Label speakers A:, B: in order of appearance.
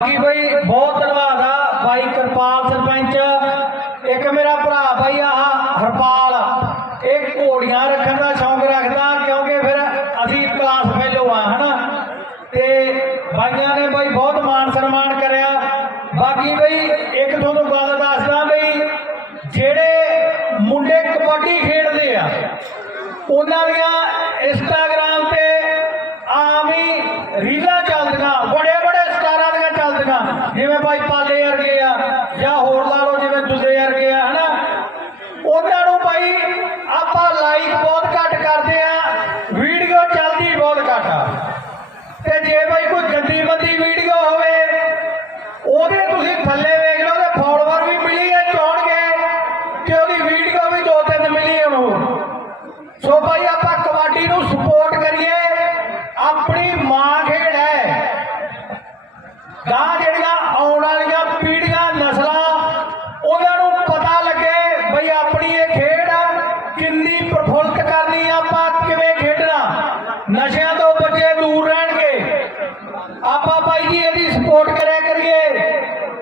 A: ਬਾਕੀ ਬਈ ਬਹੁਤ ਧੰਨਵਾਦ ਆ ਬਾਈ ਕਿਰਪਾਲ ਸਰਪੰਚ, ਇੱਕ ਮੇਰਾ ਭਰਾ ਬਾਈ ਆਹ ਹਰਪਾਲ। ਇਹ ਘੋੜੀਆਂ ਰੱਖਣ ਦਾ ਸ਼ੌਂਕ ਰੱਖਦਾ ਕਿਉਂਕਿ ਫਿਰ ਅਸੀਂ ਕਲਾਸ ਫੈਲੋ ਆ, ਹਨਾ? ਤੇ ਬਾਈਆਂ ਨੇ ਬਾਈ ਬਹੁਤ ਮਾਣ ਸਨਮਾਨ ਕਰਿਆ। ਬਾਕੀ ਬਈ ਇੱਕ ਤੁਹਾਨੂੰ ਗੱਲ ਦੱਸਦਾ ਬਈ, ਜਿਹੜੇ ਮੁੰਡੇ ਕਬੱਡੀ ਖੇਡਦੇ ਆ, ਉਹਨਾਂ ਦੀਆਂ ਇੰਸਟਾਗ੍ਰਾਮ ਤੇ ਆਮ ਹੀ ਰੀਲਾਂ ਚੱਲਦੀਆਂ ਬੜੇ ਬੜੇ ਸਟਾਰਾਂ ਦੀਆਂ ਚੱਲਦੀਆਂ ਜਿਵੇਂ ਭਾਈ ਪਾਲੇ ਵਰਗੇ ਆ, ਜਾਂ ਹੋਰ ਲਾ ਲਓ ਜਿਵੇਂ ਦੁੱਲੇ ਵਰਗੇ ਆ, ਹਨਾ? ਉਹਨਾਂ ਨੂੰ ਭਾਈ ਆਪਾਂ ਲਾਈਕ ਬਹੁਤ ਘੱਟ ਕਰਦੇ ਆ ਵੀਡੀਓ ਚੱਲਦੀ ਬਹੁਤ ਘੱਟ ਆ। ਤੇ ਜੇ ਭਾਈ ਕੋਈ ਗੰਦੀ ਮੰਦੀ ਵੀਡੀਓ ਹੋਵੇ, ਉਹਦੇ ਤੁਸੀਂ ਥੱਲੇ ਵੇਖ ਲਓ ਤੇ ਫਾਲੋਅਰ ਵੀ ਮਿਲੀਅਨ ਚੋਣਗੇ, ਤੇ ਉਹਦੀ ਵੀਡੀਓ ਵੀ ਦੋ ਤਿੰਨ ਮਿਲੀ ਉਹਨੂੰ। ਸੋ ਭਾਈ ਆਪਾਂ ਕਬੱਡੀ ਨੂੰ ਸਪੋਰਟ ਕਰੀਏ, ਆਪਣੀ ਮਾਂ ਖੇਡ ਹੈ। ਗਾਂ ਜਿਹੜੀਆਂ ਆਉਣ ਵਾਲੀਆਂ ਪੀੜ੍ਹੀਆਂ ਨਸਲਾਂ, ਉਹਨਾਂ ਨੂੰ ਪਤਾ ਲੱਗੇ ਬਈ ਆਪਣੀ ਇਹ ਖੇਡ ਕਿੰਨੀ ਪ੍ਰਫੁੱਲਤ ਕਰਨੀ ਆਪਾਂ, ਕਿਵੇਂ ਖੇਡਣਾ। ਨਸ਼ਿਆਂ ਤੋਂ ਬੱਚੇ ਦੂਰ ਰਹਿਣਗੇ। ਆਪਾਂ ਬਾਈ ਜੀ ਇਹਦੀ ਸਪੋਰਟ ਕਰੇ